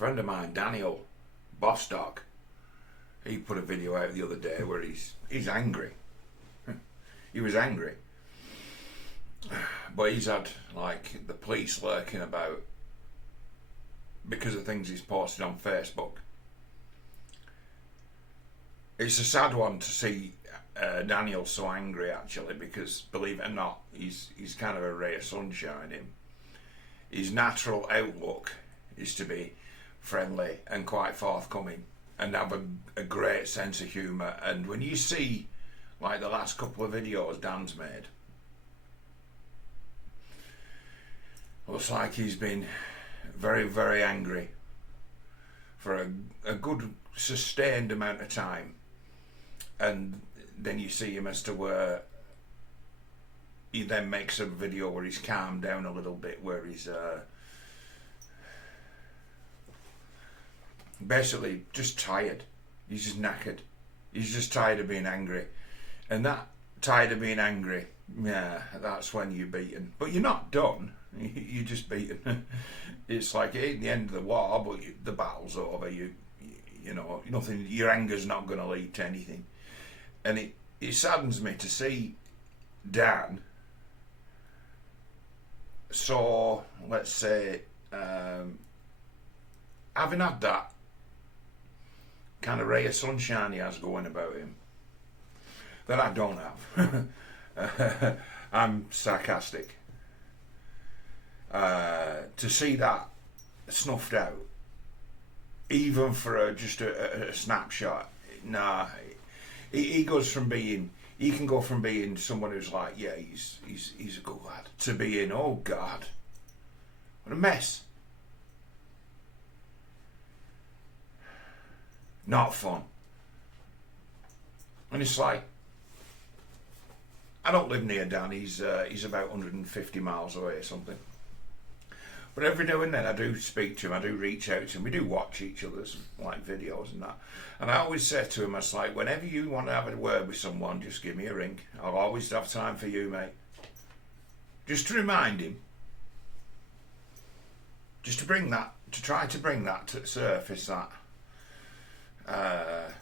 friend of mine, Daniel Bostock, he put a video out the other day where he's angry. He was angry. But he's had like the police lurking about because of things he's posted on Facebook. It's a sad one to see Daniel so angry, actually, because believe it or not, he's kind of a ray of sunshine. His natural outlook is to be friendly and quite forthcoming and have a great sense of humour. And when you see like the last couple of videos Dan's made, looks like he's been very, very angry for a good sustained amount of time. And then you see him as to where he then makes a video where he's calmed down a little bit, where he's basically just tired. He's just knackered. He's just tired of being angry. And that tired of being angry, yeah, that's when you're beaten. But you're not done. You're just beaten. It's like it ain't the end of the war, but the battle's over. You know, nothing. Your anger's not going to lead to anything. And it saddens me to see Dan, so let's say, having had that kind of ray of sunshine he has going about him that I don't have. I'm sarcastic. To see that snuffed out, even for just a snapshot, nah. He goes from being, he can go from being someone who's like, yeah, he's a good lad, to being, oh God, what a mess. Not fun. And it's like, I don't live near Dan. He's about 150 miles away or something. But every now and then I do speak to him, I do reach out to him, we do watch each other's like videos and that. And I always say to him, I was like, whenever you want to have a word with someone, just give me a ring. I'll always have time for you, mate. Just to remind him. Just to bring that, to try to bring that to the surface, that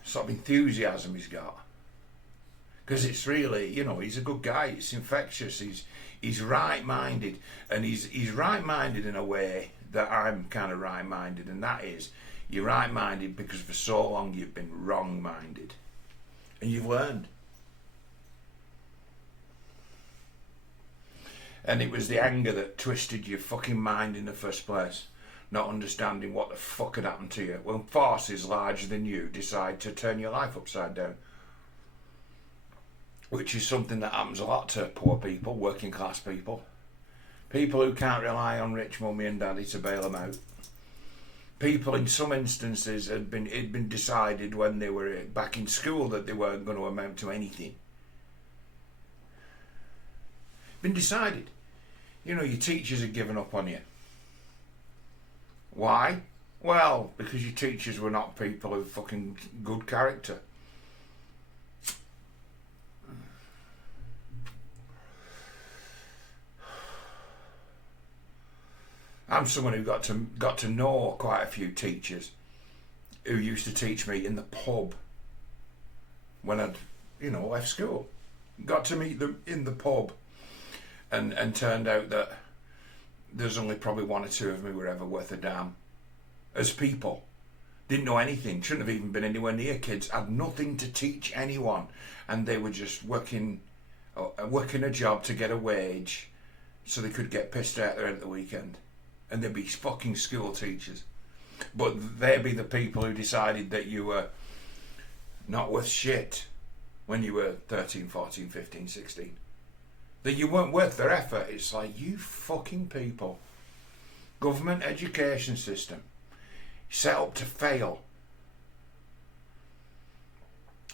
sort of enthusiasm he's got. Because it's really, you know, he's a good guy, it's infectious, he's right-minded, and he's right-minded in a way that I'm kind of right-minded, and that is, you're right-minded because for so long you've been wrong-minded, and you've learned. And it was the anger that twisted your fucking mind in the first place, not understanding what the fuck had happened to you. When forces larger than you decide to turn your life upside down. Which is something that happens a lot to poor people, working class people. People who can't rely on rich mummy and daddy to bail them out. People in some instances it'd been decided when they were back in school that they weren't going to amount to anything. Been decided. You know, your teachers had given up on you. Why? Well, because your teachers were not people of fucking good character. I'm someone who got to know quite a few teachers who used to teach me in the pub when I'd, you know, left school. Got to meet them in the pub, and turned out that there's only probably one or two of them who were ever worth a damn as people. Didn't know anything, shouldn't have even been anywhere near kids, had nothing to teach anyone, and they were just working a job to get a wage so they could get pissed out there at the weekend. And they'd be fucking school teachers. But they'd be the people who decided that you were not worth shit when you were 13, 14, 15, 16. That you weren't worth their effort. It's like, you fucking people. Government education system. Set up to fail.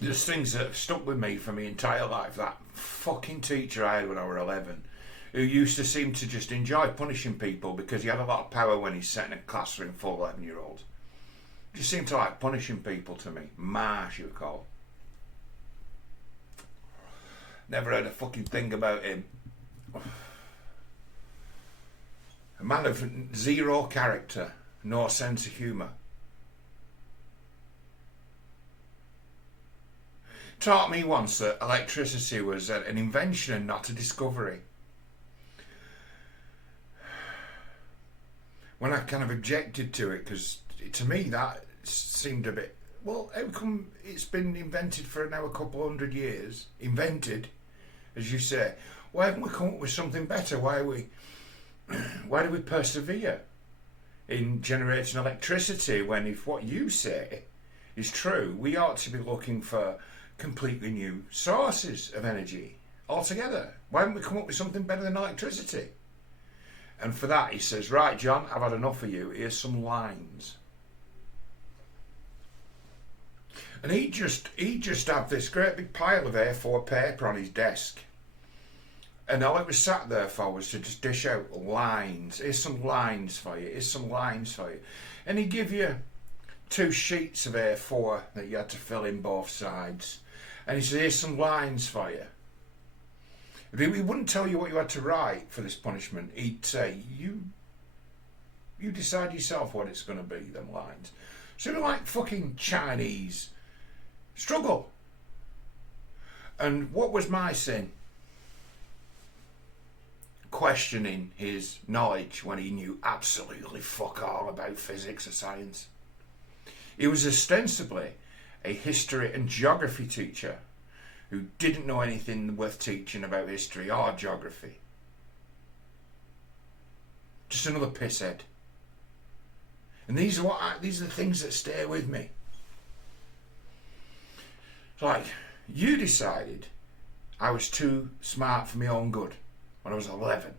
There's things that have stuck with me for my entire life. That fucking teacher I had when I was 11. Who used to seem to just enjoy punishing people because he had a lot of power when he's sat in a classroom full of 11-year-olds. Just seemed to like punishing people to me. Marsh, you would call. Never heard a fucking thing about him. A man of zero character. no sense of humour. Taught me once that electricity was an invention and not a discovery. When I kind of objected to it, because to me that seemed a bit, well, how come it's been invented for now a couple 100 years? Invented, as you say. Why haven't we come up with something better? Why do we persevere in generating electricity when, if what you say is true, we ought to be looking for completely new sources of energy altogether? Why haven't we come up with something better than electricity? And for that he says, right, John, I've had enough of you. Here's some lines. And he just had this great big pile of A4 paper on his desk. And all it was sat there for was to just dish out lines. Here's some lines for you. Here's some lines for you. And he'd give you 2 sheets of A4 that you had to fill in both sides. And he said, here's some lines for you. He wouldn't tell you what you had to write for this punishment. He'd say, you decide yourself what it's going to be, them lines. Sort of like fucking Chinese struggle. And what was my sin? Questioning his knowledge when he knew absolutely fuck all about physics or science. He was ostensibly a history and geography teacher who didn't know anything worth teaching about history or geography. Just another pisshead. And these are the things that stay with me. It's like, you decided I was too smart for my own good when I was 11.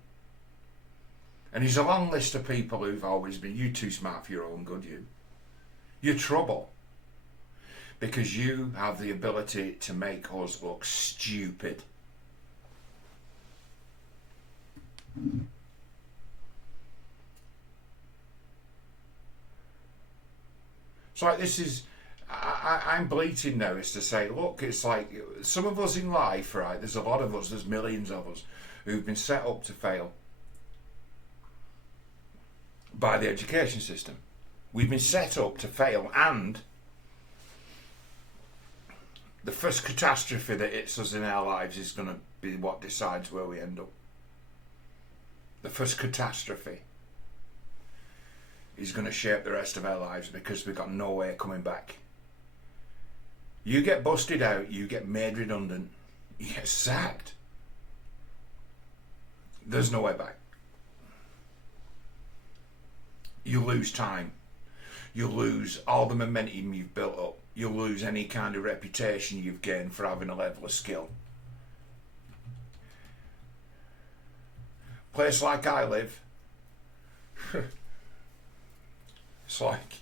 And there's a long list of people who've always been, you too smart for your own good, you. You're trouble. Because you have the ability to make us look stupid. It's like this is, I'm bleating now is to say, look, it's like some of us in life, right, there's a lot of us, there's millions of us who've been set up to fail by the education system. We've been set up to fail, and the first catastrophe that hits us in our lives is going to be what decides where we end up. The first catastrophe is going to shape the rest of our lives because we've got no way of coming back. You get busted out, you get made redundant, you get sacked. There's no way back. You lose time. You lose all the momentum you've built up. You'll lose any kind of reputation you've gained for having a level of skill. Place like I live, it's like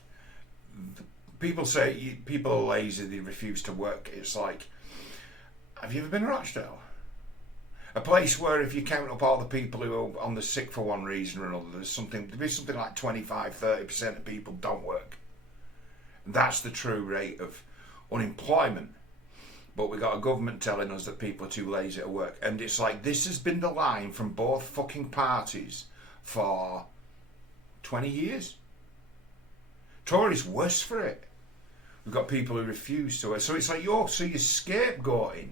people say people are lazy, they refuse to work. It's like, have you ever been to Rochdale? A place where if you count up all the people who are on the sick for one reason or another, there'd be something like 25-30% of people don't work. That's the true rate of unemployment. But we got a government telling us that people are too lazy to work. And it's like, this has been the line from both fucking parties for 20 years. Tories worse for it. We've got people who refuse to work. So it's like, you're scapegoating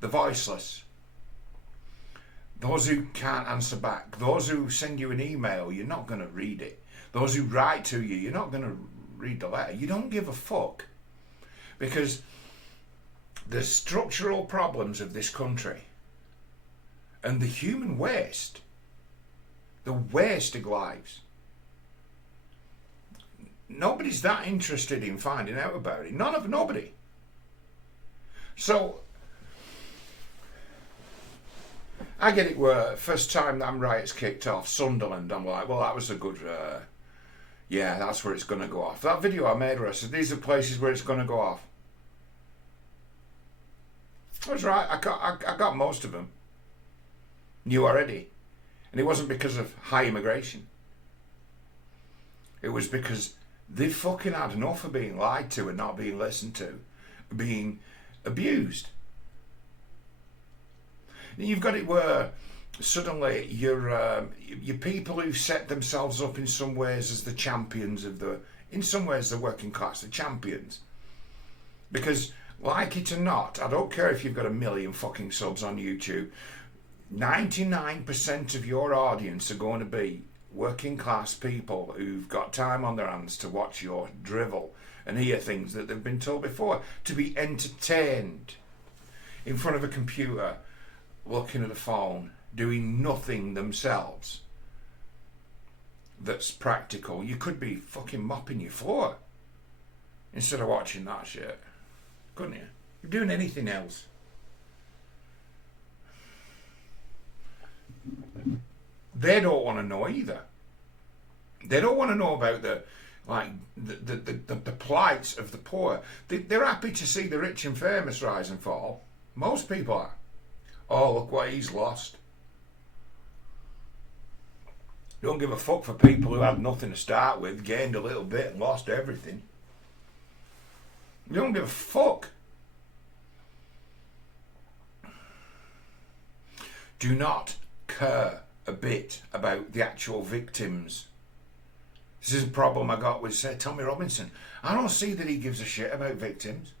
the voiceless. Those who can't answer back. Those who send you an email, you're not going to read it. Those who write to you, you're not going to read the letter. You don't give a fuck. Because the structural problems of this country and the human waste, the waste of lives, nobody's that interested in finding out about it. Nobody. So I get it where first time them riots kicked off, Sunderland, I'm like, well, that was a good, yeah, that's where it's going to go off. That video I made where I said, these are places where it's going to go off. I was right, I got most of them. Knew already. And it wasn't because of high immigration. It was because they fucking had enough of being lied to and not being listened to, being abused. You've got it where suddenly you're people who've set themselves up in some ways as the champions of in some ways the working class, the champions. Because like it or not, I don't care if you've got 1 million fucking subs on YouTube, 99% of your audience are going to be working class people who've got time on their hands to watch your drivel and hear things that they've been told before, to be entertained in front of a computer, looking at a phone, doing nothing themselves that's practical. You could be fucking mopping your floor instead of watching that shit, couldn't you? You're doing anything else. They don't want to know either. They don't want to know about the plights of the poor. They're happy to see the rich and famous rise and fall. Most people are. Oh, look what he's lost. Don't give a fuck for people who had nothing to start with, gained a little bit and lost everything. You don't give a fuck. Do not care a bit about the actual victims. This is a problem I got with, say, Tommy Robinson. I don't see that he gives a shit about victims.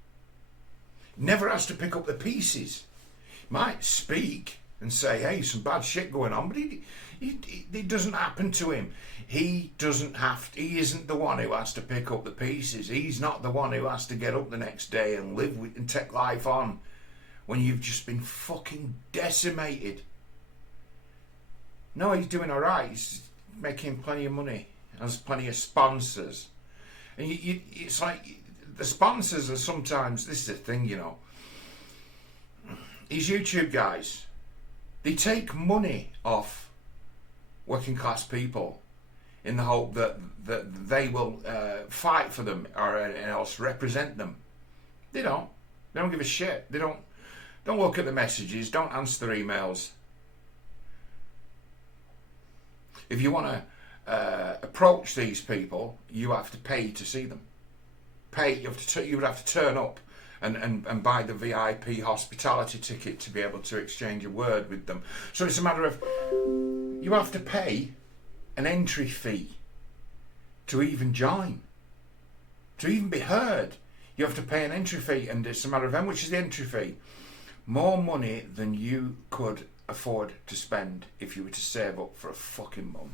Never has to pick up the pieces. He might speak and say, hey, some bad shit going on, but it doesn't happen to him. He isn't the one who has to pick up the pieces. He's not the one who has to get up the next day and live with and take life on when you've just been fucking decimated. No, he's doing all right. He's making plenty of money. Has plenty of sponsors. And it's like the sponsors are sometimes, this is the thing, you know. These YouTube guys, they take money off working class people in the hope that they will fight for them or else represent them. They don't. They don't give a shit. They don't look at the messages. Don't answer their emails. If you want to approach these people, you have to pay to see them. You would have to turn up and buy the VIP hospitality ticket to be able to exchange a word with them. So it's a matter of, you have to pay an entry fee to even join, to even be heard. You have to pay an entry fee, and it's a matter of how much is the entry fee? More money than you could afford to spend if you were to save up for a fucking month.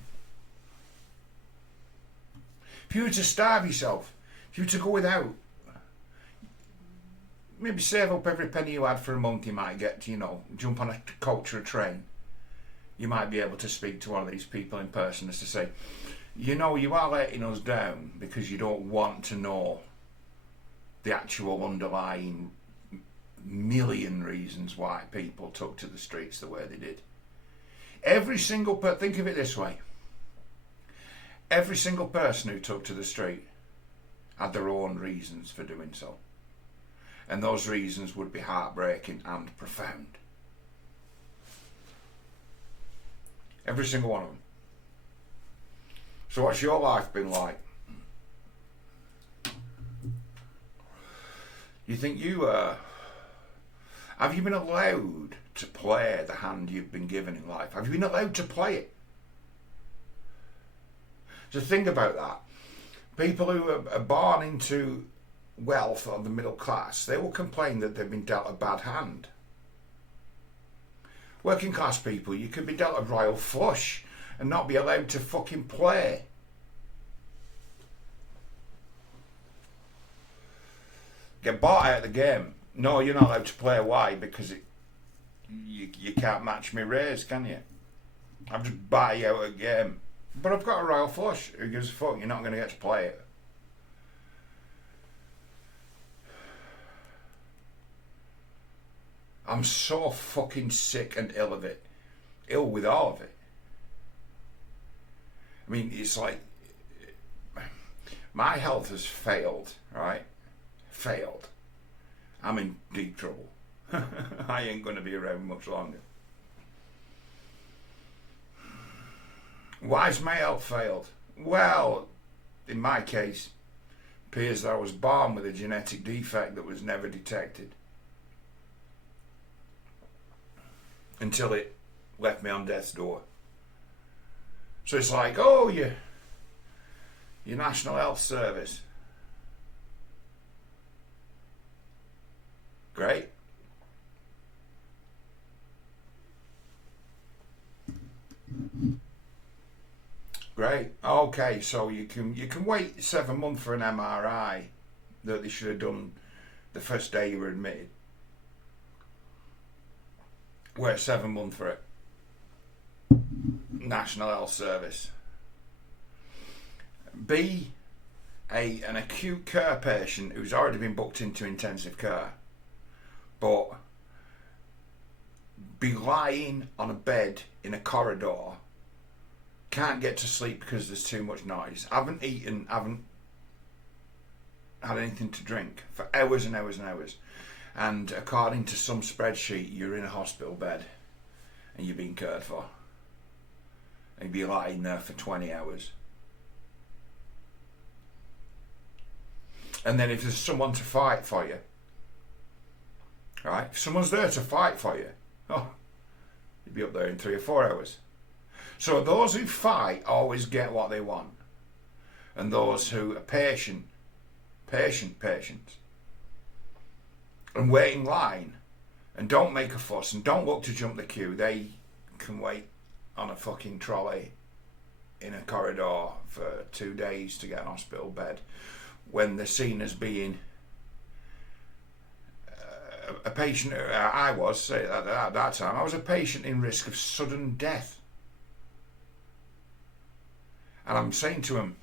If you were to starve yourself, if you were to go without, maybe save up every penny you had for a month, you might get to, jump on a coach or a train. You might be able to speak to one of these people in person as to say, you are letting us down because you don't want to know the actual underlying million reasons why people took to the streets the way they did. Think of it this way. Every single person who took to the street had their own reasons for doing so. And those reasons would be heartbreaking and profound. Every single one of them. So what's your life been like? You think have you been allowed to play the hand you've been given in life? Have you been allowed to play it? So think about that. People who are born into wealth or the middle class, they will complain that they've been dealt a bad hand. Working class people, you could be dealt a royal flush and not be allowed to fucking play. Get bought out of the game. No, you're not allowed to play. Why? Because you can't match me raise, can you? I'll just buy you out of the game. But I've got a royal flush. Who gives a fuck? You're not going to get to play it. I'm so fucking sick and ill of it. Ill with all of it. I mean, it's like my health has failed, right? Failed. I'm in deep trouble. I ain't going to be around much longer. Why's my health failed? Well, in my case, it appears that I was born with a genetic defect that was never detected. Until it left me on death's door. So it's like, oh, your National Health Service. Great. Great. Okay, so you can wait 7 months for an MRI that they should have done the first day you were admitted. Wait 7 months for it. National Health Service. Be an acute care patient who's already been booked into intensive care, but be lying on a bed in a corridor, can't get to sleep because there's too much noise, haven't eaten, haven't had anything to drink for hours and hours and hours, and according to some spreadsheet you're in a hospital bed and you're being cared for, and you'd be lying there for 20 hours. And then if there's someone to fight for you, right, if someone's there to fight for you, oh, you'd be up there in 3 or 4 hours. So those who fight always get what they want, and those who are patient, and wait in line, and don't make a fuss, and don't look to jump the queue, they can wait on a fucking trolley in a corridor for 2 days to get an hospital bed, when they're seen as being a patient. I was, at that time, I was a patient in risk of sudden death. And I'm saying to him,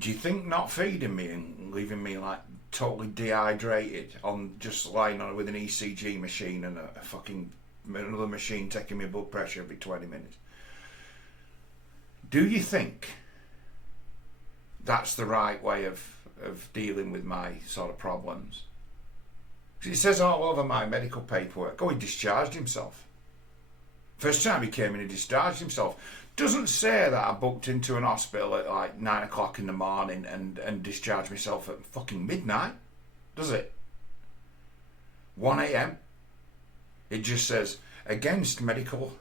do you think not feeding me and leaving me like totally dehydrated, on just lying on with an ECG machine and a fucking another machine taking my blood pressure every 20 minutes, do you think that's the right way of dealing with my sort of problems? It says all over my medical paperwork, oh, he discharged himself. First time he came in, he discharged himself. Doesn't say that I booked into an hospital at like 9 o'clock in the morning and discharged myself at fucking midnight, does it? 1 a.m. It just says, against medical.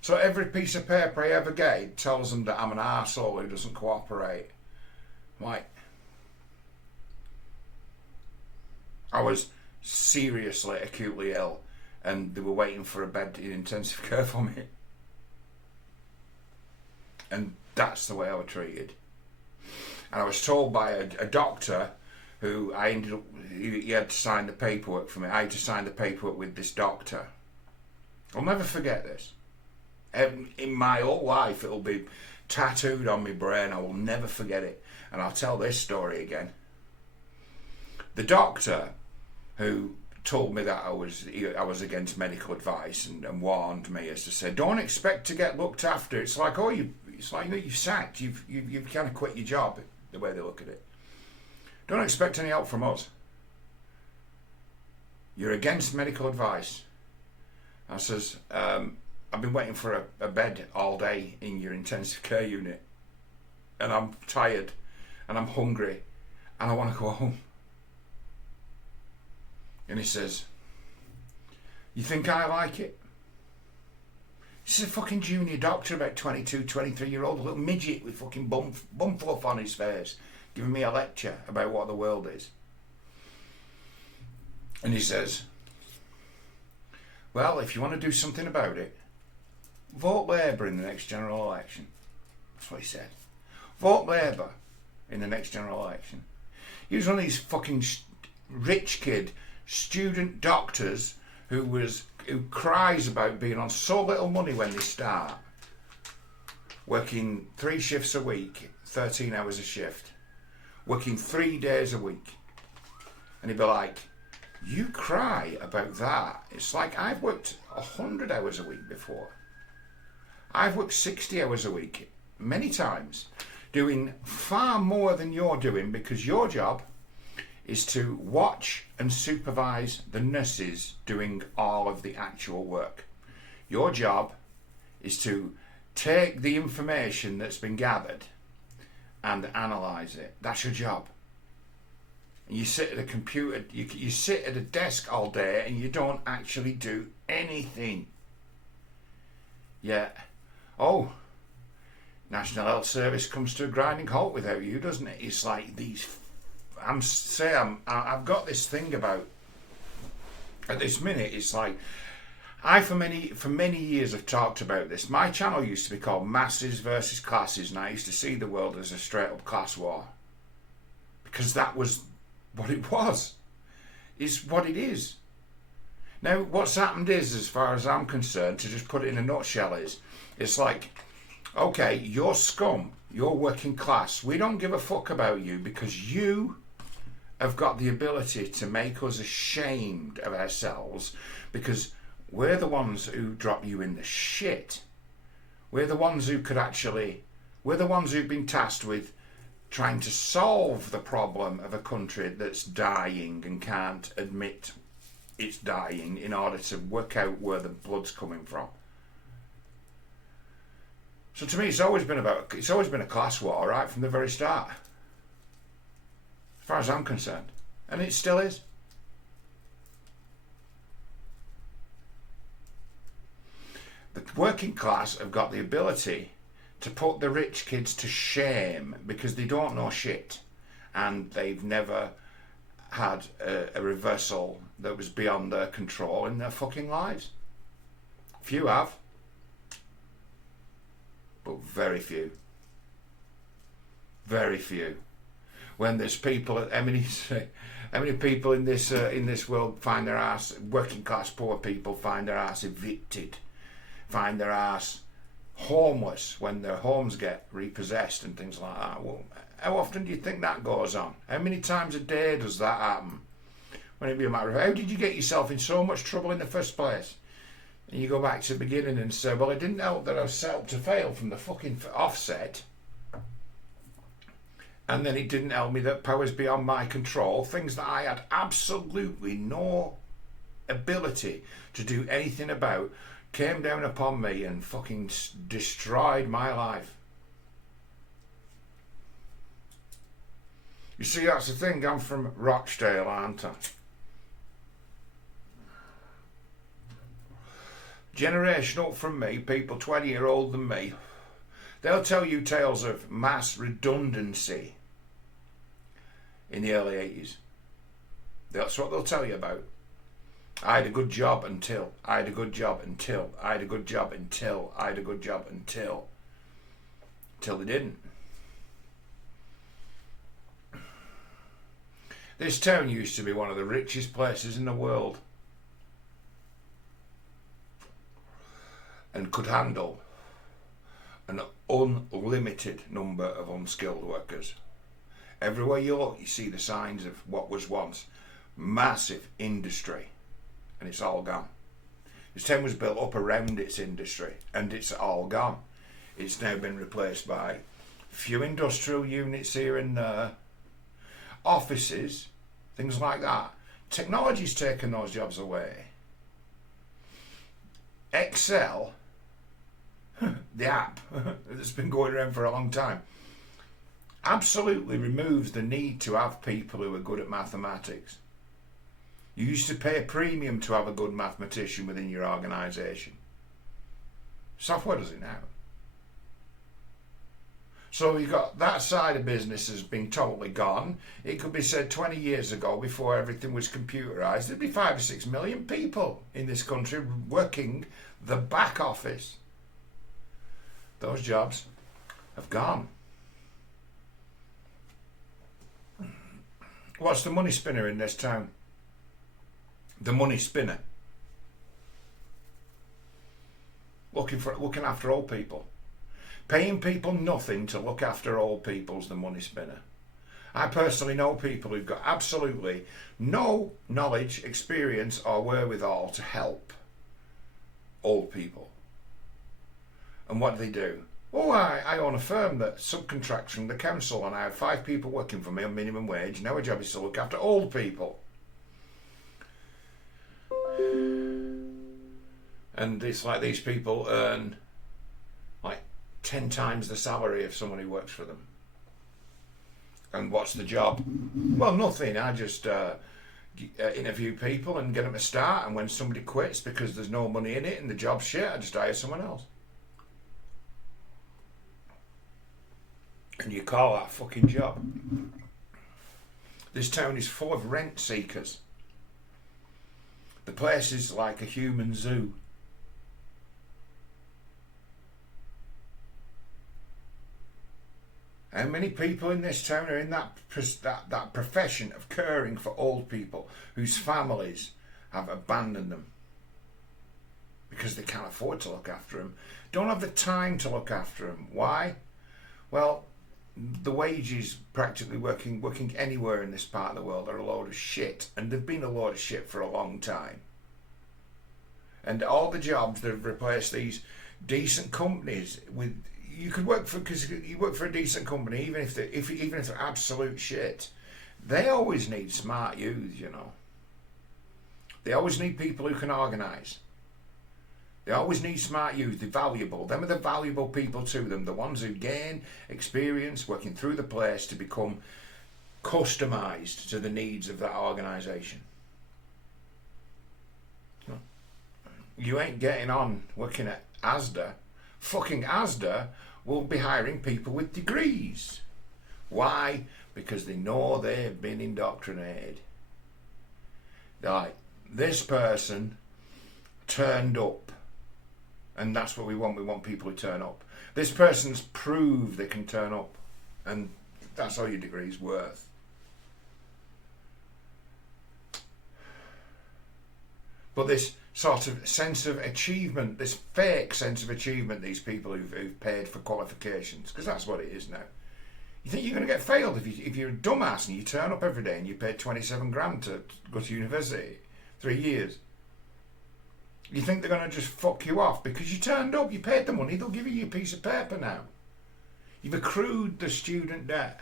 So every piece of paper I ever get, it tells them that I'm an arsehole who doesn't cooperate. Like, I was seriously, acutely ill, and they were waiting for a bed in intensive care for me. And that's the way I was treated. And I was told by a doctor who I ended up, he had to sign the paperwork for me. I had to sign the paperwork with this doctor. I'll never forget this. In my whole life, it'll be tattooed on my brain. I will never forget it. And I'll tell this story again. The doctor who told me that I was against medical advice and warned me as to say, don't expect to get looked after. It's like, oh, it's like, you've sacked. You've kind of quit your job, the way they look at it. Don't expect any help from us. You're against medical advice. I says, I've been waiting for a bed all day in your intensive care unit, and I'm tired, and I'm hungry, and I want to go home. And he says, you think I like it? This is a fucking junior doctor, about 22, 23-year-old, a little midget with fucking bum fluff on his face, giving me a lecture about what the world is. And he says, well, if you want to do something about it, vote Labour in the next general election. That's what he said. Vote Labour in the next general election. He was one of these fucking rich kid student doctors who cries about being on so little money when they start, working 3 shifts a week, 13 hours a shift, working 3 days a week. And he'd be like, you cry about that. It's like, I've worked 100 hours a week before. I've worked 60 hours a week many times, doing far more than you're doing, because your job is to watch and supervise the nurses doing all of the actual work. Your job is to take the information that's been gathered and analyse it. That's your job. And you sit at a computer, you sit at a desk all day and you don't actually do anything. Yet, oh, National Health Service comes to a grinding halt without you, doesn't it? It's like these. I've got this thing about. At this minute, it's like for many years have talked about this. My channel used to be called Masses versus Classes, and I used to see the world as a straight up class war because that was what it was. It's what it is. Now, what's happened is, as far as I'm concerned, to just put it in a nutshell, it's like, okay, you're scum, you're working class. We don't give a fuck about you because you have got the ability to make us ashamed of ourselves because we're the ones who drop you in the shit. We're the ones who've been tasked with trying to solve the problem of a country that's dying and can't admit it's dying in order to work out where the blood's coming from. So to me, it's always been a class war right from the very start, as far as I'm concerned, and it still is. The working class have got the ability to put the rich kids to shame because they don't know shit and they've never had a reversal that was beyond their control in their fucking lives. Few have, but very few. Very few. When there's people, how many people in this world find their ass, working class poor people find their ass evicted, find their ass homeless when their homes get repossessed and things like that. Well, how often do you think that goes on? How many times a day does that happen? When it be a matter of, how did you get yourself in so much trouble in the first place? And you go back to the beginning and say, well, it didn't help that I was set up to fail from the fucking offset. And then it didn't help me that powers beyond my control, things that I had absolutely no ability to do anything about, came down upon me and fucking destroyed my life. You see, that's the thing. I'm from Rochdale, aren't I? Generation up from me, people 20 years older than me, they'll tell you tales of mass redundancy in the early 80s. That's what they'll tell you about. I had a good job until, I had a good job until, I had a good job until, I had a good job until they didn't. This town used to be one of the richest places in the world and could handle an unlimited number of unskilled workers. Everywhere you look, you see the signs of what was once massive industry, and it's all gone. This town was built up around its industry, and it's all gone. It's now been replaced by a few industrial units here and there, offices, things like that. Technology's taken those jobs away. Excel, the app that's been going around for a long time, absolutely removes the need to have people who are good at mathematics. You used to pay a premium to have a good mathematician within your organisation. Software does it now. So you've got that side of business has been totally gone. It could be said 20 years ago, before everything was computerised, there'd be 5 or 6 million people in this country working the back office. Those jobs have gone. What's the money spinner in this town? The money spinner. Looking after old people. Paying people nothing to look after old people's the money spinner. I personally know people who've got absolutely no knowledge, experience or wherewithal to help old people. And what do? Oh, I own a firm that subcontracts from the council and I have 5 people working for me on minimum wage. Now our job is to look after old people. And it's like these people earn like 10 times the salary of someone who works for them. And what's the job? Well, nothing. I just interview people and get them to start, and when somebody quits because there's no money in it and the job's shit, I just hire someone else. And you call that a fucking job. This town is full of rent seekers. The place is like a human zoo. How many people in this town are in that profession of caring for old people whose families have abandoned them because they can't afford to look after them, don't have the time to look after them? Why? Well, the wages practically working anywhere in this part of the world are a load of shit, and they've been a load of shit for a long time. And all the jobs that have replaced these decent companies with, you could work for, because you work for a decent company, even if they're absolute shit, they always need smart youths, you know. They always need people who can organise. They always need smart youth. They're valuable. Them are the valuable people to them. The ones who gain experience working through the place to become customised to the needs of that organisation. You ain't getting on working at Asda. Fucking Asda will be hiring people with degrees. Why? Because they know they've been indoctrinated. They're like, this person turned up, and that's what we want. We want people who turn up. This person's proved they can turn up, and that's all your degree's worth. But this sort of sense of achievement, this fake sense of achievement, these people who've paid for qualifications, because that's what it is now. You think you're going to get failed if you're a dumbass and you turn up every day and you paid 27 grand to go to university, 3 years. You think they're going to just fuck you off because you turned up, you paid the money, they'll give you a piece of paper now. You've accrued the student debt.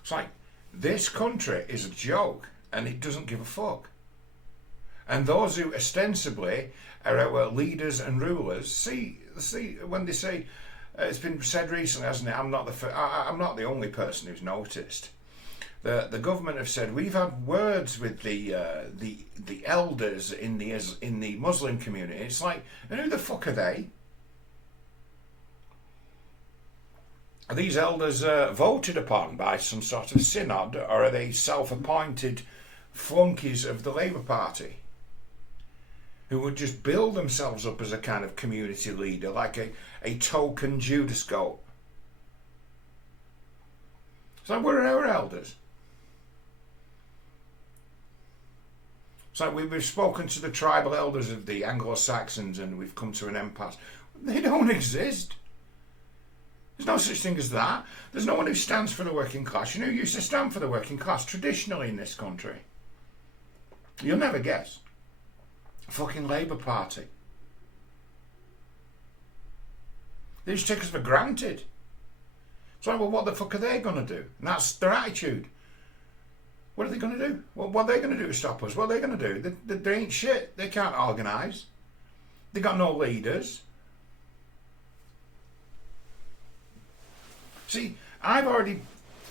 It's like, this country is a joke and it doesn't give a fuck. And those who ostensibly are our leaders and rulers, see when they say, it's been said recently, hasn't it? I'm not the only person who's noticed. The government have said, we've had words with the elders in the Muslim community. It's like, and who the fuck are they? Are these elders voted upon by some sort of synod, or are they self-appointed flunkies of the Labour Party who would just build themselves up as a kind of community leader, like a token Judascope? So where are our elders? So we've spoken to the tribal elders of the Anglo-Saxons and we've come to an impasse. They don't exist. There's no such thing as that. There's no one who stands for the working class. You know who used to stand for the working class traditionally in this country? You'll never guess. Fucking Labour Party. They just take us for granted. So, well, what the fuck are they going to do? And that's their attitude. What are they going to do? What are they going to do to stop us? What are they going to do? They ain't shit. They can't organise. They got no leaders. See, I've already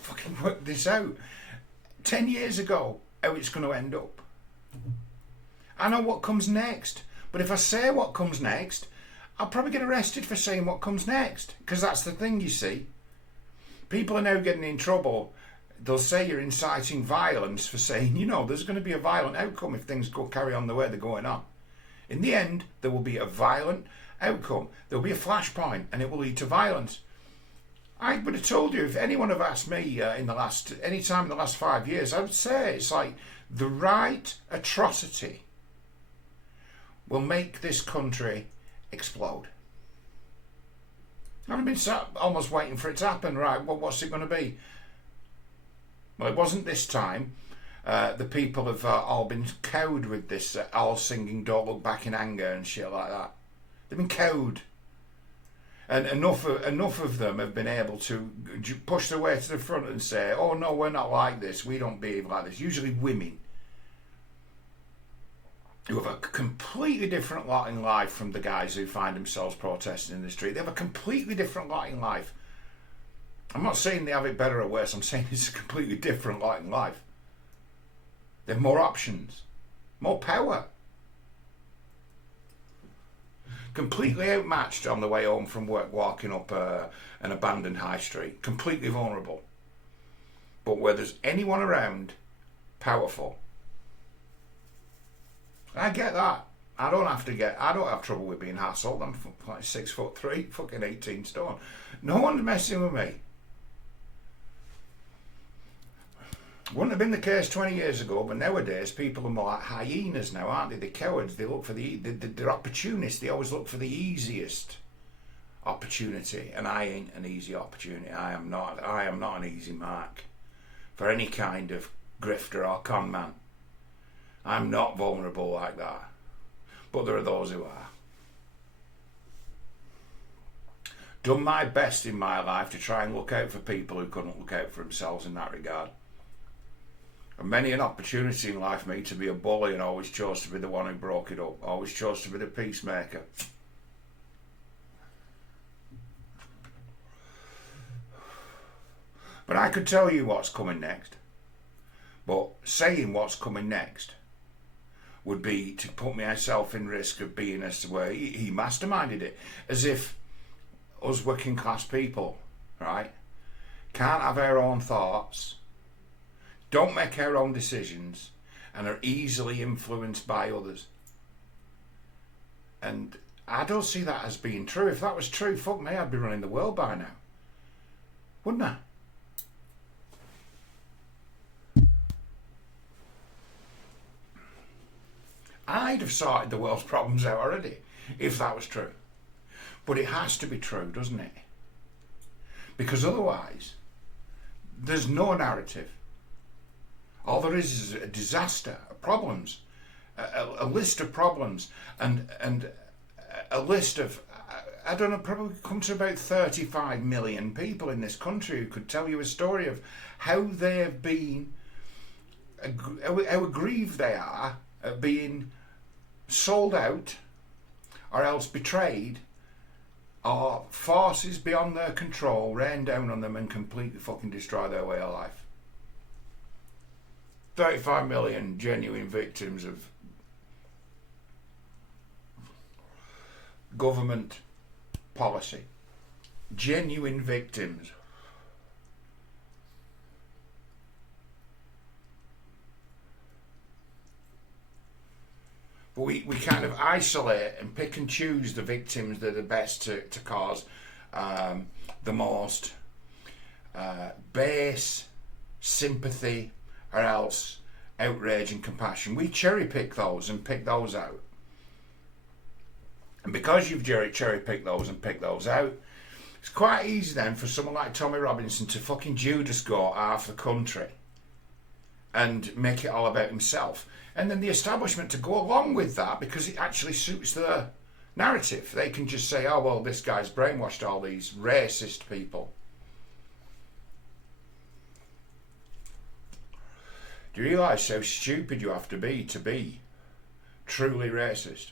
fucking worked this out 10 years ago, how it's going to end up. I know what comes next, but if I say what comes next, I'll probably get arrested for saying what comes next, because that's the thing, you see. People are now getting in trouble. They'll say you're inciting violence for saying, you know, there's going to be a violent outcome if things carry on the way they're going on. In the end, there will be a violent outcome. There will be a flashpoint, and it will lead to violence. I would have told you, if anyone had asked me any time in the last 5 years, I would say it's like the right atrocity will make this country explode. I've been sat almost waiting for it to happen. Right, well, what's it going to be? Well, it wasn't this time. The people have all been cowed with this, all singing "Don't Look Back in Anger" and shit like that. They've been cowed. And enough of them have been able to push their way to the front and say, oh no, we're not like this, we don't behave like this. Usually women who have a completely different lot in life from the guys who find themselves protesting in the street. They have a completely different lot in life. I'm not saying they have it better or worse, I'm saying it's a completely different lot in life. They have more options, more power. completely outmatched on the way home from work, walking up an abandoned high street, completely vulnerable. But where there's anyone around, powerful. I get that. I don't have trouble with being hassled. I'm like 6'3", fucking 18 stone. No one's messing with me. Wouldn't have been the case 20 years ago, but nowadays people are more like hyenas now, aren't they? They're cowards. They look for they're opportunists. They always look for the easiest opportunity, and I ain't an easy opportunity. I am not an easy mark for any kind of grifter or con man. I'm not vulnerable like that, but there are those who are. Done my best in my life to try and look out for people who couldn't look out for themselves in that regard. And many an opportunity in life, me, to be a bully, and always chose to be the one who broke it up. Always chose to be the peacemaker. But I could tell you what's coming next. But saying what's coming next would be to put myself in risk of being as to where he masterminded it. As if us working class people, right, can't have our own thoughts, don't make our own decisions, and are easily influenced by others. And I don't see that as being true. If that was true, fuck me, I'd be running the world by now. Wouldn't I? I'd have sorted the world's problems out already, if that was true. But it has to be true, doesn't it? Because otherwise, there's no narrative. All there is a disaster, problems, a list of problems, and a list of, I don't know, probably come to about 35 million people in this country who could tell you a story of how they've been, how aggrieved they are at being sold out, or else betrayed, or forces beyond their control rain down on them and completely fucking destroy their way of life. 35 million genuine victims of government policy. Genuine victims. But we kind of isolate and pick and choose the victims that are best to cause the most base sympathy, or else outrage and compassion. We cherry pick those and pick those out. And because you've cherry picked those and picked those out, it's quite easy then for someone like Tommy Robinson to fucking Judas go half the country and make it all about himself. And then the establishment to go along with that because it actually suits their narrative. They can just say, oh, well, this guy's brainwashed all these racist people. Do you realise how stupid you have to be truly racist?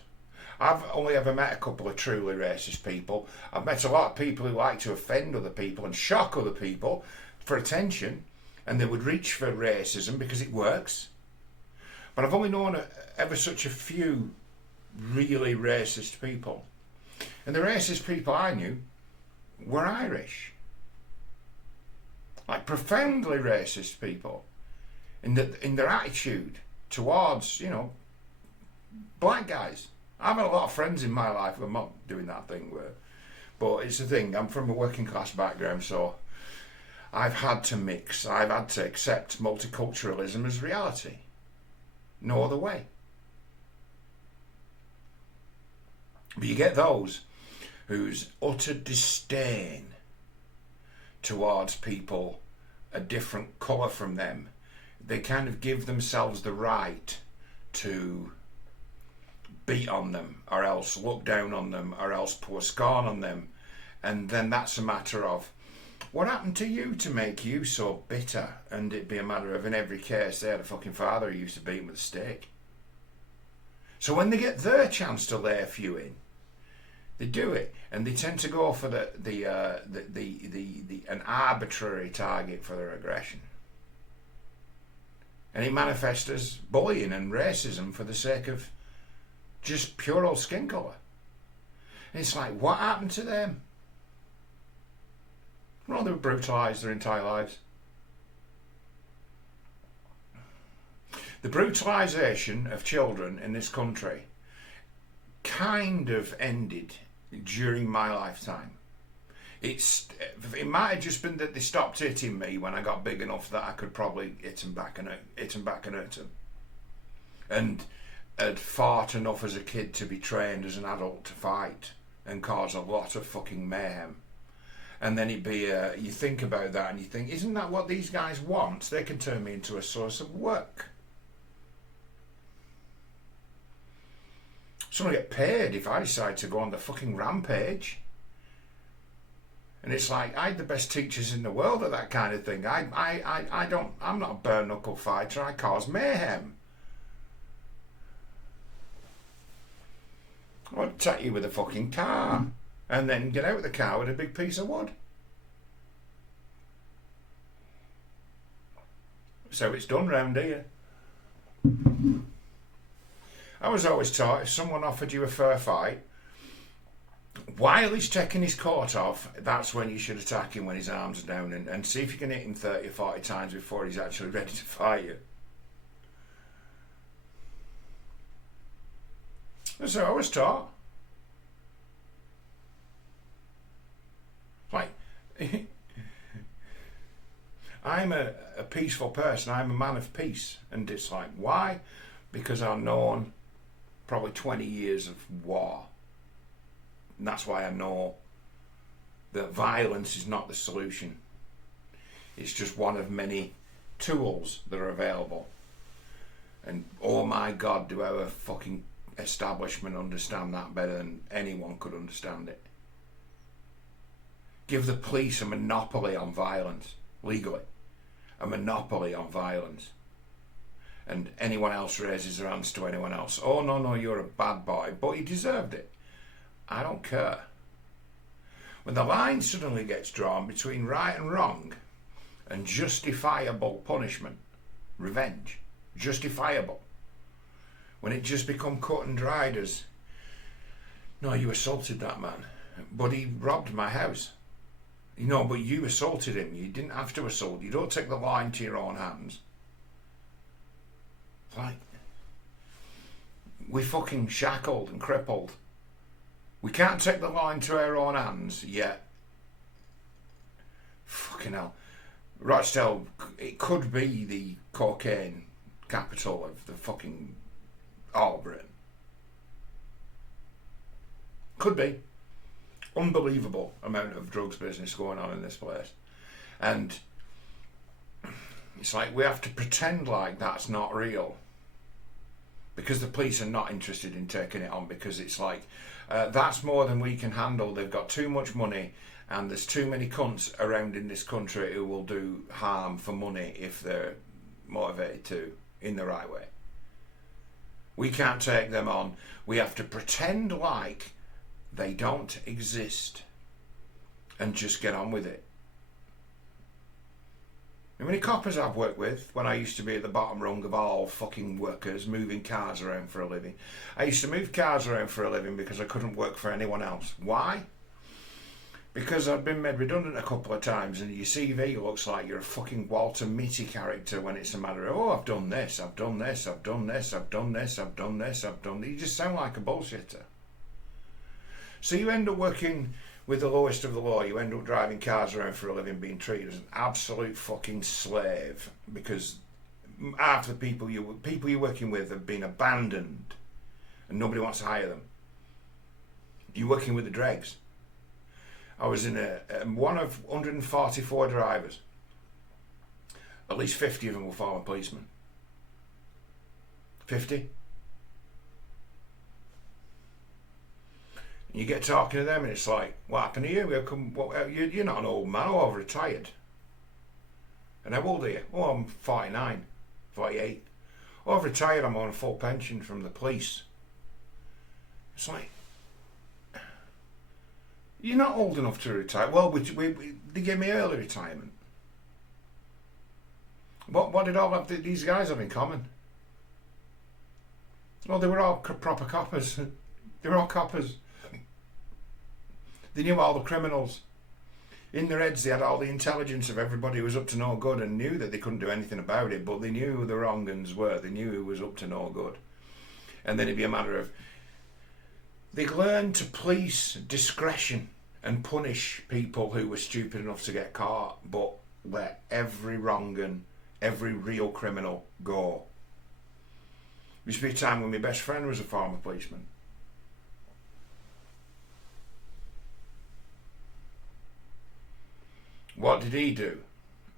I've only ever met a couple of truly racist people. I've met a lot of people who like to offend other people and shock other people for attention, and they would reach for racism because it works. But I've only known ever such a few really racist people. And the racist people I knew were Irish. Like profoundly racist people. In their attitude towards, black guys. I've had a lot of friends in my life. I'm not doing that thing but it's the thing. I'm from a working class background, so I've had to mix. I've had to accept multiculturalism as reality. No other way. But you get those whose utter disdain towards people a different colour from them. They kind of give themselves the right to beat on them, or else look down on them, or else pour scorn on them. And then that's a matter of, what happened to you to make you so bitter? And it'd be a matter of, in every case, they had a fucking father who used to beat them with a stick. So when they get their chance to lay a few in, they do it, and they tend to go for an arbitrary target for their aggression. And it manifests as bullying and racism for the sake of just pure old skin colour. And it's like, what happened to them? Well, they were brutalised their entire lives. The brutalisation of children in this country kind of ended during my lifetime. It might have just been that they stopped hitting me when I got big enough that I could probably hit them back and hurt them. And had fought enough as a kid to be trained as an adult to fight and cause a lot of fucking mayhem. And then it'd be, you think about that and you think, isn't that what these guys want? They can turn me into a source of work. Someone get paid if I decide to go on the fucking rampage. And it's like, I had the best teachers in the world at that kind of thing. I'm not a bare knuckle fighter. I cause mayhem. I would attack you with a fucking car and then get out of the car with a big piece of wood. So it's done round here. I was always taught if someone offered you a fair fight, while he's taking his coat off, that's when you should attack him when his arms are down and see if you can hit him 30 or 40 times before he's actually ready to fight you. That's what I was taught. Like, I'm a peaceful person. I'm a man of peace. And it's like, why? Because I've known probably 20 years of war. And that's why I know that violence is not the solution. It's just one of many tools that are available. And oh my God, do our fucking establishment understand that better than anyone could understand it. Give the police a monopoly on violence, legally. A monopoly on violence. And anyone else raises their hands to anyone else. Oh no, you're a bad boy, but he deserved it. I don't care. When the line suddenly gets drawn between right and wrong and justifiable punishment, revenge, justifiable, when it just become cut and dried as, no, you assaulted that man, but he robbed my house. You know, but you assaulted him. You didn't have to assault. You don't take the law into your own hands. Like, we're fucking shackled and crippled. We can't take the law into our own hands yet. Fucking hell. Rochdale, it could be the cocaine capital of the fucking all of Britain. Could be. Unbelievable amount of drugs business going on in this place. And it's like we have to pretend like that's not real. Because the police are not interested in taking it on, because it's like, that's more than we can handle. They've got too much money and there's too many cunts around in this country who will do harm for money if they're motivated to, in the right way. We can't take them on. We have to pretend like they don't exist and just get on with it. How many coppers I've worked with when I used to be at the bottom rung of all fucking workers moving cars around for a living. I used to move cars around for a living because I couldn't work for anyone else. Why? Because I've been made redundant a couple of times and your CV looks like you're a fucking Walter Mitty character when it's a matter of, oh, I've done this, I've done this, I've done this, I've done this, I've done this, I've done this. You just sound like a bullshitter. So you end up working with the lowest of the low. You end up driving cars around for a living, being treated as an absolute fucking slave because half the people you're working with have been abandoned and nobody wants to hire them. You're working with the dregs. I was in one of 144 drivers. At least 50 of them were former policemen. 50. You get talking to them and it's like, what happened to you? You're not an old man, oh, I've retired. And how old are you? Oh, I'm 49, 48. Oh, I've retired, I'm on a full pension from the police. It's like, you're not old enough to retire. Well, they gave me early retirement. What did all of these guys have in common? Well, they were all proper coppers. They were all coppers. They knew all the criminals. In their heads they had all the intelligence of everybody who was up to no good and knew that they couldn't do anything about it, but they knew who the wrong uns were. They knew who was up to no good. And then it'd be a matter of, they learned to police discretion and punish people who were stupid enough to get caught, but let every wrong un, every real criminal go. There used to be a time when my best friend was a former policeman. What did he do?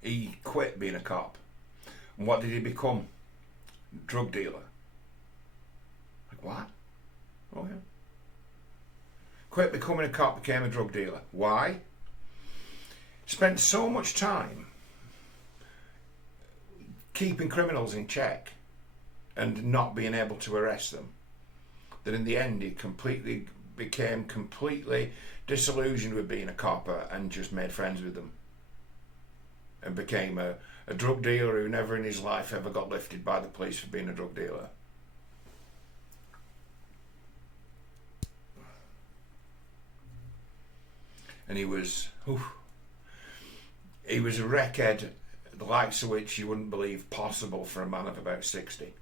He quit being a cop. And what did he become? Drug dealer. Like, what? Oh yeah. Quit becoming a cop, became a drug dealer. Why? Spent so much time keeping criminals in check and not being able to arrest them that in the end he became completely disillusioned with being a copper and just made friends with them. And became a drug dealer who never in his life ever got lifted by the police for being a drug dealer. And he was a wreckhead, the likes of which you wouldn't believe possible for a man of about 60.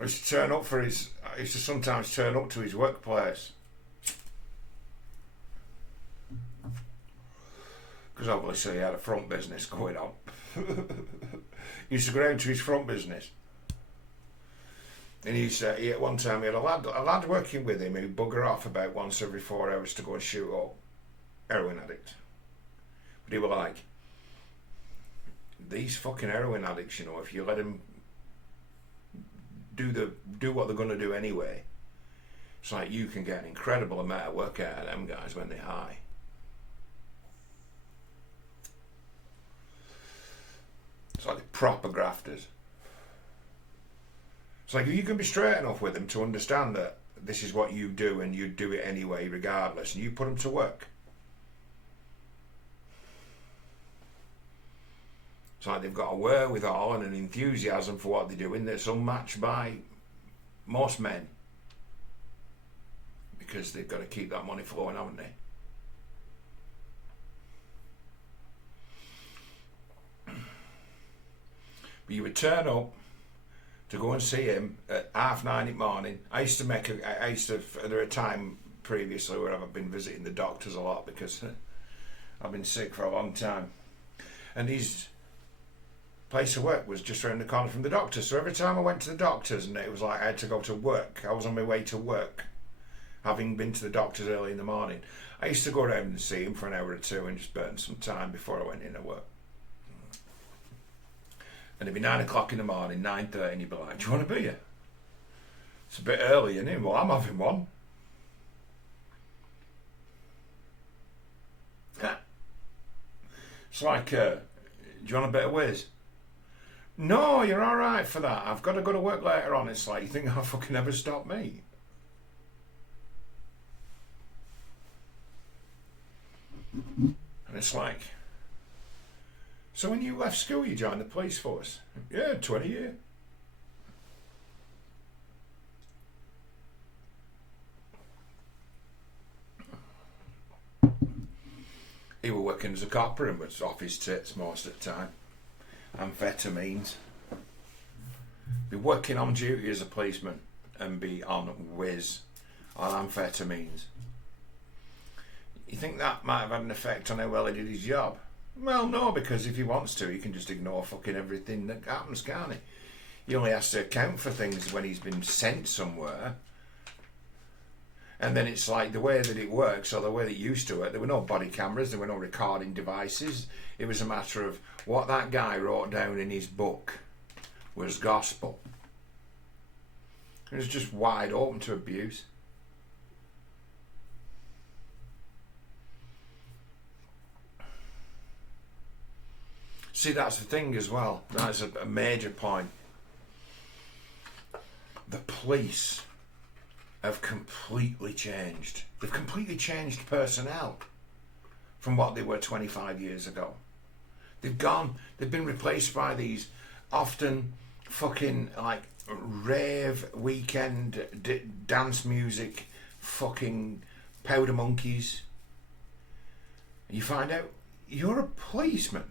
I used to sometimes turn up to his workplace. Because obviously he had a front business going on. He used to go down to his front business. And at one time he had a lad working with him who'd bugger off about once every 4 hours to go and shoot up. Heroin addict. But he was like, these fucking heroin addicts, you know, if you let them do what they're going to do anyway, it's like you can get an incredible amount of work out of them guys when they're high. It's like the proper grafters. It's like if you can be straight enough with them to understand that this is what you do and you do it anyway regardless, and you put them to work. It's like they've got a wherewithal and an enthusiasm for what they're doing that's unmatched by most men. Because they've got to keep that money flowing, haven't they? But you would turn up to go and see him at 9:30 in the morning. There a time previously where I've been visiting the doctors a lot because I've been sick for a long time. And his place of work was just around the corner from the doctor. So every time I went to the doctors and it was like I had to go to work, I was on my way to work, having been to the doctors early in the morning. I used to go around and see him for an hour or two and just burn some time before I went in to work. And it'd be 9 o'clock in the morning, 9:30, and you'd be like, do you want a beer? It's a bit early, isn't it? Well, I'm having one. It's like, do you want a bit of whiz? No, you're alright for that. I've got to go to work later on. It's like, you think I'll fucking ever stop me? And it's like, so when you left school, you joined the police force? Yeah, 20 years. He was working as a copper and was off his tits most of the time. Amphetamines. Be working on duty as a policeman and be on whiz on amphetamines. You think that might have had an effect on how well he did his job? Well, no, because if he wants to, he can just ignore fucking everything that happens, can't he? He only has to account for things when he's been sent somewhere. And then it's like the way that it works, or the way that it used to work, there were no body cameras, there were no recording devices. It was a matter of what that guy wrote down in his book was gospel. It was just wide open to abuse. See, that's the thing as well. That's a major point. The police have completely changed. They've completely changed personnel from what they were 25 years ago. They've been replaced by these often fucking like rave weekend dance music fucking powder monkeys. And you find out you're a policeman.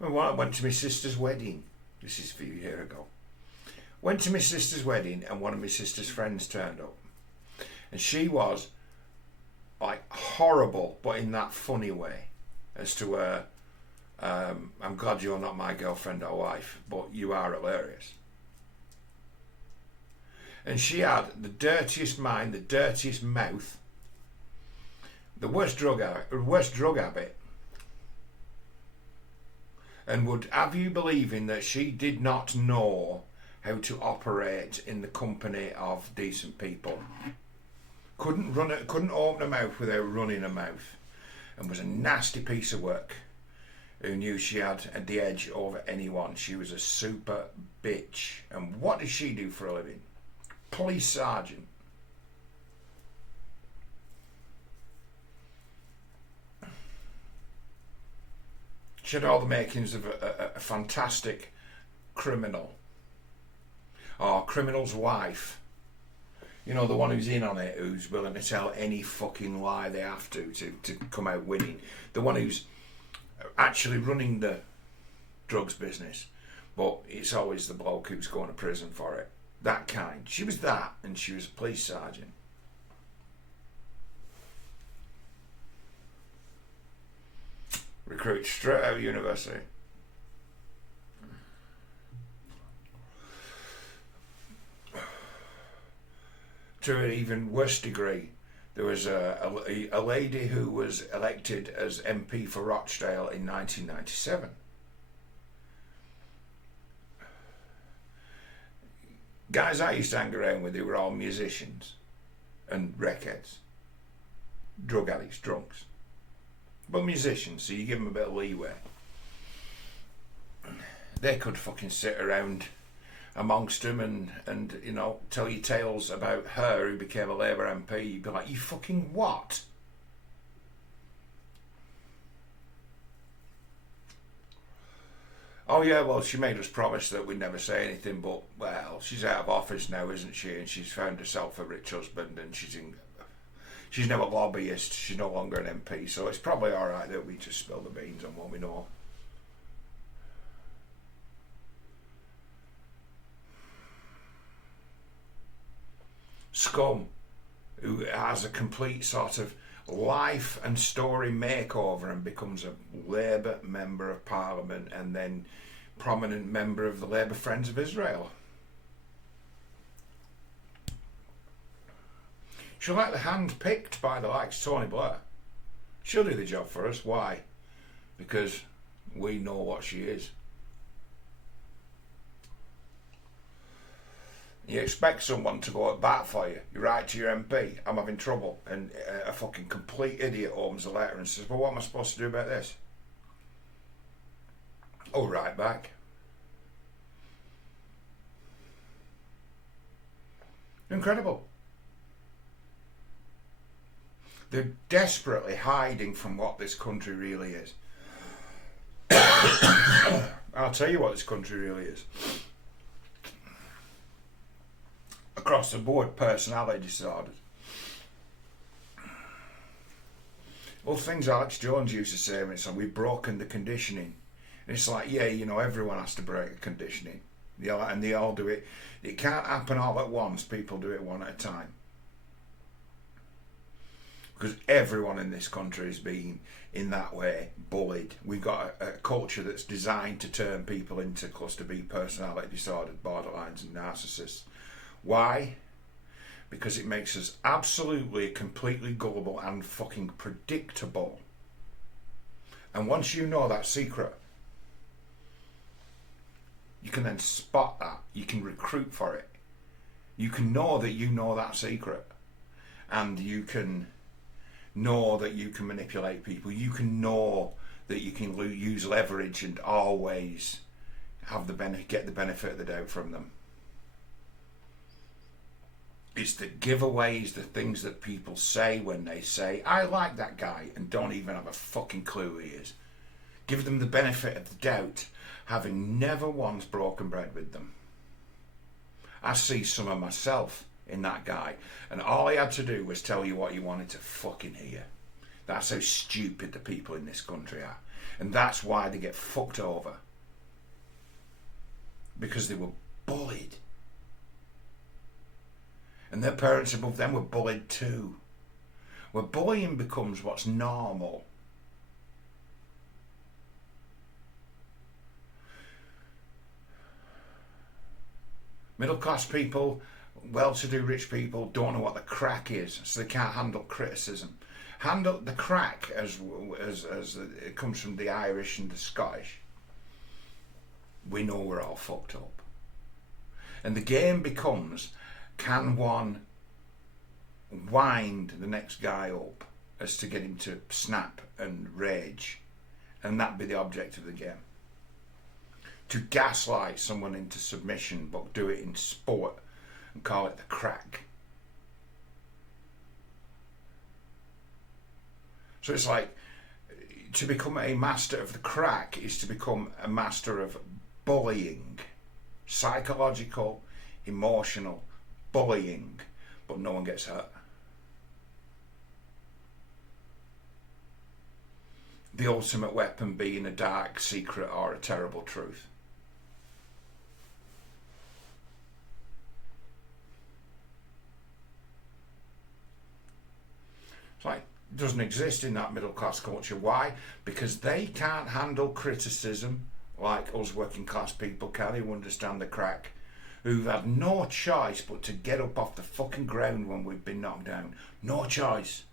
Well, I went to my sister's wedding. This is a few years ago. Went to my sister's wedding and one of my sister's friends turned up. And she was like horrible, but in that funny way. As to I'm glad you're not my girlfriend or wife, but you are hilarious. And she had the dirtiest mind, the dirtiest mouth, the worst drug habit, and would have you believing that she did not know how to operate in the company of decent people. Couldn't open her mouth without running her mouth, and was a nasty piece of work. Who knew she had the edge over anyone. She was a super bitch. And what does she do for a living? Police sergeant. She had all the makings of a fantastic criminal. Or criminal's wife. You know, the one who's in on it, who's willing to tell any fucking lie they have to come out winning. The one who's actually running the drugs business, but it's always the bloke who's going to prison for it. That kind. She was that, and she was a police sergeant. Recruited straight out of university. To an even worse degree, there was a lady who was elected as MP for Rochdale in 1997. Guys I used to hang around with who were all musicians and wreckheads, drug addicts, drunks, but musicians, so you give them a bit of leeway. They could fucking sit around amongst them and you know, tell you tales about her who became a Labour MP. You'd be like, you fucking what? Oh yeah, well, she made us promise that we'd never say anything, but well, she's out of office now, isn't she? And she's found herself a rich husband, and she's now a lobbyist. She's no longer an MP, so it's probably all right that we just spill the beans on what we know. Scum, who has a complete sort of life and story makeover and becomes a Labour Member of Parliament and then prominent member of the Labour Friends of Israel. She'll like the hand picked by the likes of Tony Blair. She'll do the job for us. Why? Because we know what she is. You expect someone to go at bat for you. You write to your MP, I'm having trouble, and a fucking complete idiot opens the letter and says, well, what am I supposed to do about this? Oh, right back. Incredible. They're desperately hiding from what this country really is. I'll tell you what this country really is. Across the board personality disorders. Well, things Alex Jones used to say, it's like, we've broken the conditioning. And it's like, yeah, you know, everyone has to break the conditioning. And they all do it. It can't happen all at once. People do it one at a time. Because everyone in this country is being, in that way, bullied. We've got a culture that's designed to turn people into cluster B personality disordered, borderlines and narcissists. Why? Because it makes us absolutely, completely gullible and fucking predictable. And once you know that secret, you can then spot that. You can recruit for it. You can know that you know that secret. And you can know that you can manipulate people. You can know that you can use leverage and always have get the benefit of the doubt from them. It's the giveaways, the things that people say when they say, I like that guy, and don't even have a fucking clue who he is. Give them the benefit of the doubt, having never once broken bread with them. I see some of myself in that guy, and all he had to do was tell you what you wanted to fucking hear. That's how stupid the people in this country are, and that's why they get fucked over, because they were bullied, and their parents above them were bullied too. Where bullying becomes what's normal. Middle class people, well-to-do rich people don't know what the crack is, so they can't handle criticism. Handle the crack, as it comes from the Irish and the Scottish. We know we're all fucked up, and the game becomes: can one wind the next guy up as to get him to snap and rage, and that be the object of the game? To gaslight someone into submission, but do it in sport and call it the crack. So it's like, to become a master of the crack is to become a master of bullying. Psychological, emotional bullying, but no one gets hurt. The ultimate weapon being a dark secret or a terrible truth. It's like, it doesn't exist in that middle class culture. Why? Because they can't handle criticism like us working class people can, who understand the crack, who've had no choice but to get up off the fucking ground when we've been knocked down. No choice.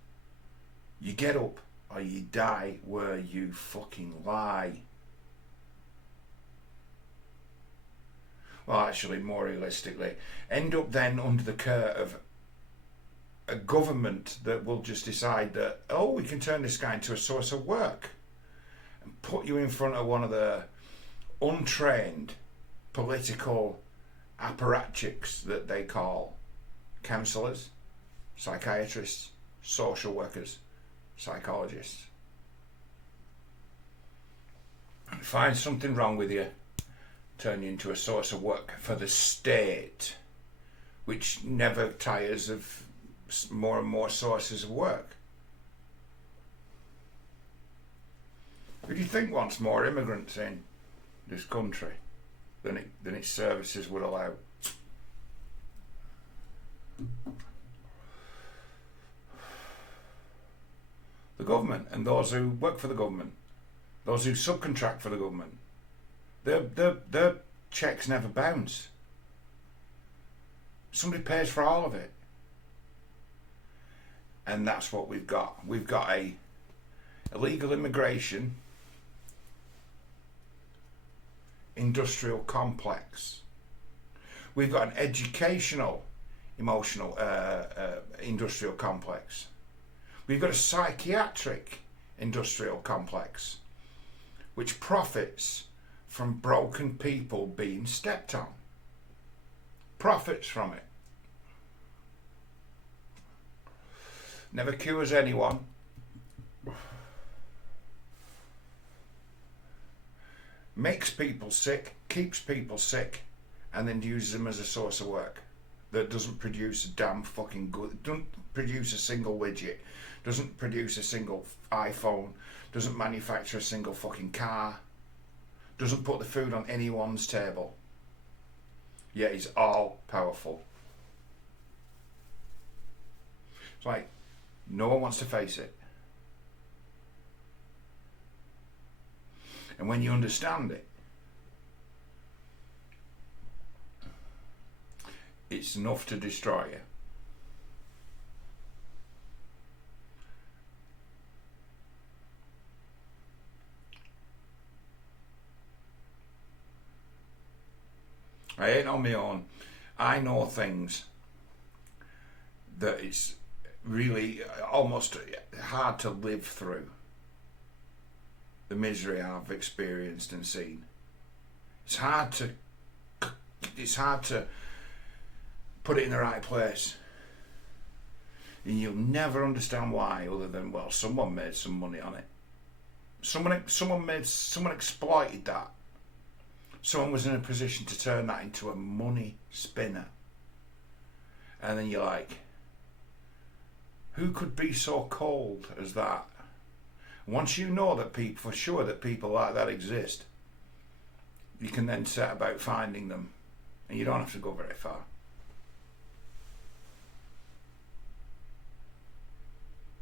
You get up or you die where you fucking lie. Well, actually, more realistically, end up then under the care of a government that will just decide that, oh, we can turn this guy into a source of work, and put you in front of one of the untrained political apparatchiks that they call counsellors, psychiatrists, social workers, psychologists. Find something wrong with you, turn you into a source of work for the state, which never tires of more and more sources of work. Who do you think wants more immigrants in this country than its services would allow? The government, and those who work for the government, those who subcontract for the government. Their checks never bounce. Somebody pays for all of it. And that's what we've got. We've got a illegal immigration industrial complex. We've got an educational emotional industrial complex. We've got a psychiatric industrial complex which profits from broken people being stepped on. Profits from it. Never cures anyone. Makes people sick, keeps people sick, and then uses them as a source of work. That doesn't produce a damn fucking good, doesn't produce a single widget, doesn't produce a single iPhone, doesn't manufacture a single fucking car, doesn't put the food on anyone's table. Yet he's all powerful. It's like, no one wants to face it. And when you understand it, it's enough to destroy you. I ain't on my own. I know things that it's really almost hard to live through. The misery I've experienced and seen. It's hard to put it in the right place. And you'll never understand why, other than, well, someone made some money on it. Someone exploited that. Someone was in a position to turn that into a money spinner. And then you're like, who could be so cold as that? Once you know that for sure that people like that exist, you can then set about finding them, and you don't have to go very far.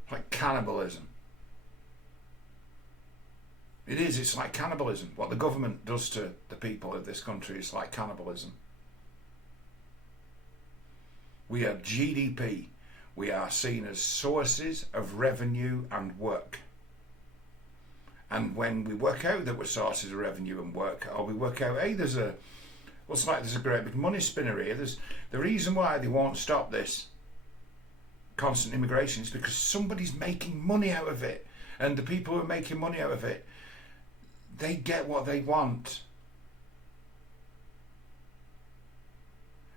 Like cannibalism. It is, it's like cannibalism. What the government does to the people of this country is like cannibalism. We have GDP. We are seen as sources of revenue and work. And when we work out that we're sources of revenue and work, or we work out, hey, there's a great big money spinner here. There's the reason why they won't stop this constant immigration is because somebody's making money out of it. And the people who are making money out of it, they get what they want.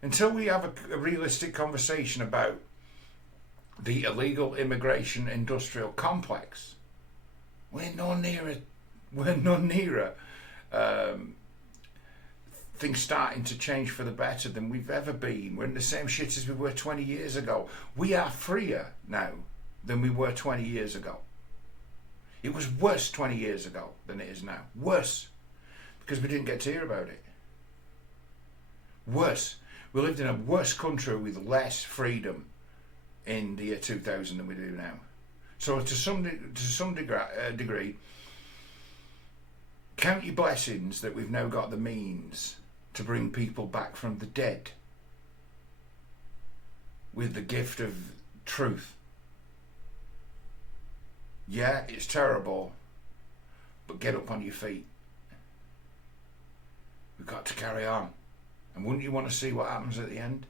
Until we have a realistic conversation about the illegal immigration industrial complex, we're no nearer things starting to change for the better than we've ever been. We're in the same shit as we were 20 years ago. We are freer now than we were 20 years ago. It was worse 20 years ago than it is now. Worse. Because we didn't get to hear about it. Worse. We lived in a worse country with less freedom in the year 2000 than we do now. So to some degree, count your blessings that we've now got the means to bring people back from the dead with the gift of truth. Yeah, it's terrible, but get up on your feet. We've got to carry on. And wouldn't you want to see what happens at the end?